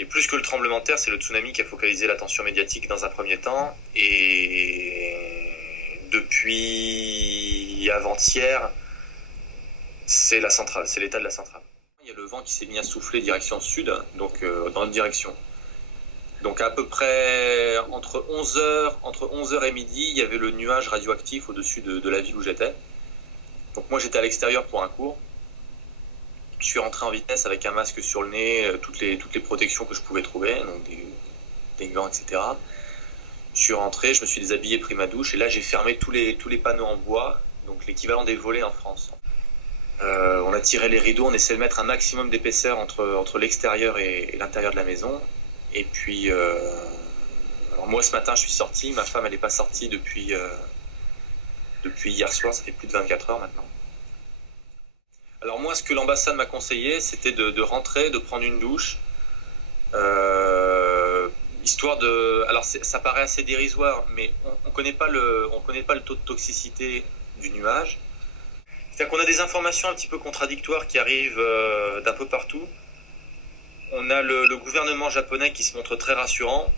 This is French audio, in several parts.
Et plus que le tremblement de terre, c'est le tsunami qui a focalisé l'attention médiatique dans un premier temps. Et depuis avant-hier, c'est la centrale, c'est l'état de la centrale. Il y a le vent qui s'est mis à souffler direction sud, donc dans notre direction. Donc à peu près entre 11h et midi, il y avait le nuage radioactif au-dessus de la ville où j'étais. Donc moi j'étais à l'extérieur pour un cours. Je suis rentré en vitesse avec un masque sur le nez, toutes les protections que je pouvais trouver, donc des gants, etc. Je suis rentré, je me suis déshabillé, pris ma douche, et là j'ai fermé tous les panneaux en bois, donc l'équivalent des volets en France. On a tiré les rideaux, on essaie de mettre un maximum d'épaisseur entre l'extérieur et l'intérieur de la maison. Et puis, alors moi ce matin je suis sorti, ma femme elle n'est pas sortie depuis hier soir, ça fait plus de 24 heures maintenant. Alors moi ce que l'ambassade m'a conseillé c'était de rentrer, de prendre une douche, histoire de... Alors ça paraît assez dérisoire, mais on connaît pas le taux de toxicité du nuage. C'est-à-dire qu'on a des informations un petit peu contradictoires qui arrivent d'un peu partout. On a le gouvernement japonais qui se montre très rassurant,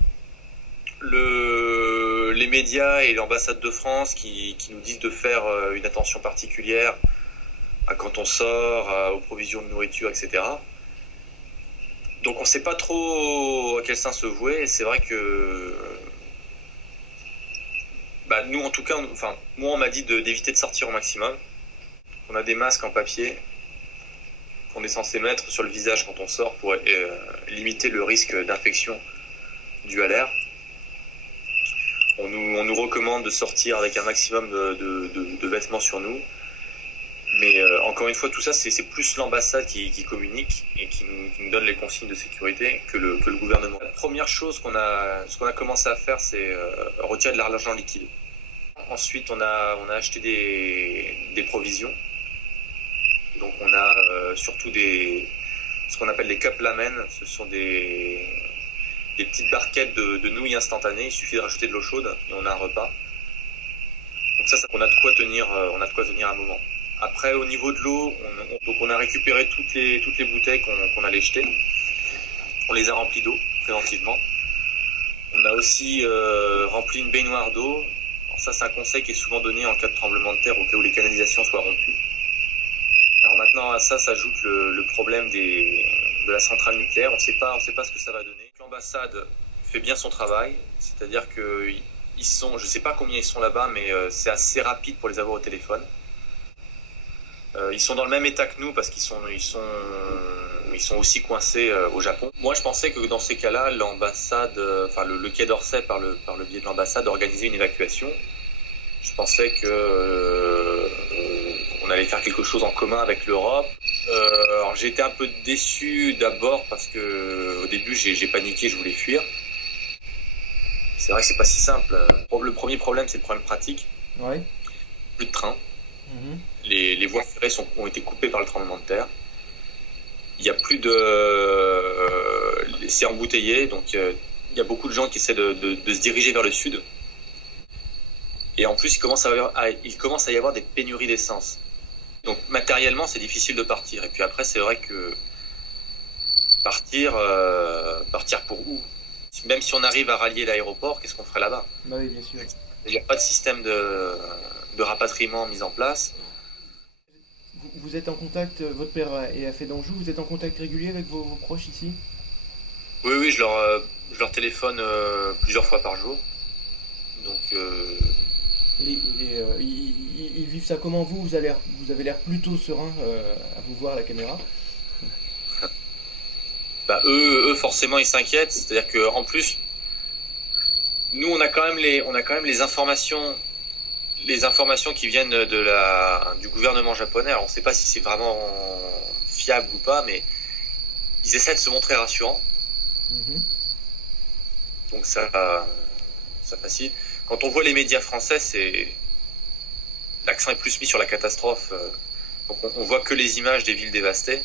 les médias et l'ambassade de France qui nous disent de faire une attention particulière à quand on sort, aux provisions de nourriture, etc. Donc on ne sait pas trop à quel sein se vouer, et c'est vrai que nous en tout cas, moi on m'a dit d'éviter de sortir au maximum. On a des masques en papier qu'on est censé mettre sur le visage quand on sort pour limiter le risque d'infection dû à l'air. On nous recommande de sortir avec un maximum de vêtements sur nous. Mais encore une fois, tout ça, c'est plus l'ambassade qui communique et qui nous donne les consignes de sécurité que le gouvernement. La première chose qu'on a commencé à faire, c'est retirer de l'argent liquide. Ensuite, on a acheté des provisions. Donc on a surtout ce qu'on appelle des cup lamen, ce sont des petites barquettes de nouilles instantanées, il suffit de rajouter de l'eau chaude et on a un repas. Donc ça on a de quoi tenir un moment. Après au niveau de l'eau, on a récupéré toutes les bouteilles qu'on allait jeter. On les a remplies d'eau préventivement. On a aussi rempli une baignoire d'eau. Ça c'est un conseil qui est souvent donné en cas de tremblement de terre au cas où les canalisations soient rompues. Alors maintenant à ça s'ajoute le problème de la centrale nucléaire. On ne sait pas ce que ça va donner. L'ambassade fait bien son travail, c'est-à-dire que je ne sais pas combien ils sont là-bas, mais c'est assez rapide pour les avoir au téléphone. Ils sont dans le même état que nous parce qu'ils sont aussi coincés au Japon. Moi je pensais que dans ces cas-là, l'ambassade, le Quai d'Orsay par le biais de l'ambassade organisait une évacuation. Je pensais que on allait faire quelque chose en commun avec l'Europe. Alors j'ai été un peu déçu d'abord parce que au début j'ai paniqué, je voulais fuir. C'est vrai que c'est pas si simple. Le premier problème c'est le problème pratique. Ouais. Plus de train. Les voies ferrées ont été coupées par le tremblement de terre. Il y a plus c'est embouteillé, donc il y a beaucoup de gens qui essaient de se diriger vers le sud. Et en plus, il commence à y avoir des pénuries d'essence. Donc matériellement, c'est difficile de partir. Et puis après, c'est vrai que partir pour où? Même si on arrive à rallier l'aéroport, qu'est-ce qu'on ferait là-bas? Bah oui, bien sûr. Il n'y a pas de système de rapatriement mis en place. Vous êtes en contact, votre père a fait d'Anjou, vous êtes en contact régulier avec vos proches ici? Oui, je leur téléphone plusieurs fois par jour. Donc ils vivent ça comment vous avez l'air plutôt serein à vous voir à la caméra. Eux forcément ils s'inquiètent, c'est-à-dire que en plus nous on a quand même les informations qui viennent du gouvernement japonais. Alors on ne sait pas si c'est vraiment fiable ou pas, mais ils essaient de se montrer rassurants. Donc ça facilite. Quand on voit les médias français, l'accent est plus mis sur la catastrophe. Donc on voit que les images des villes dévastées.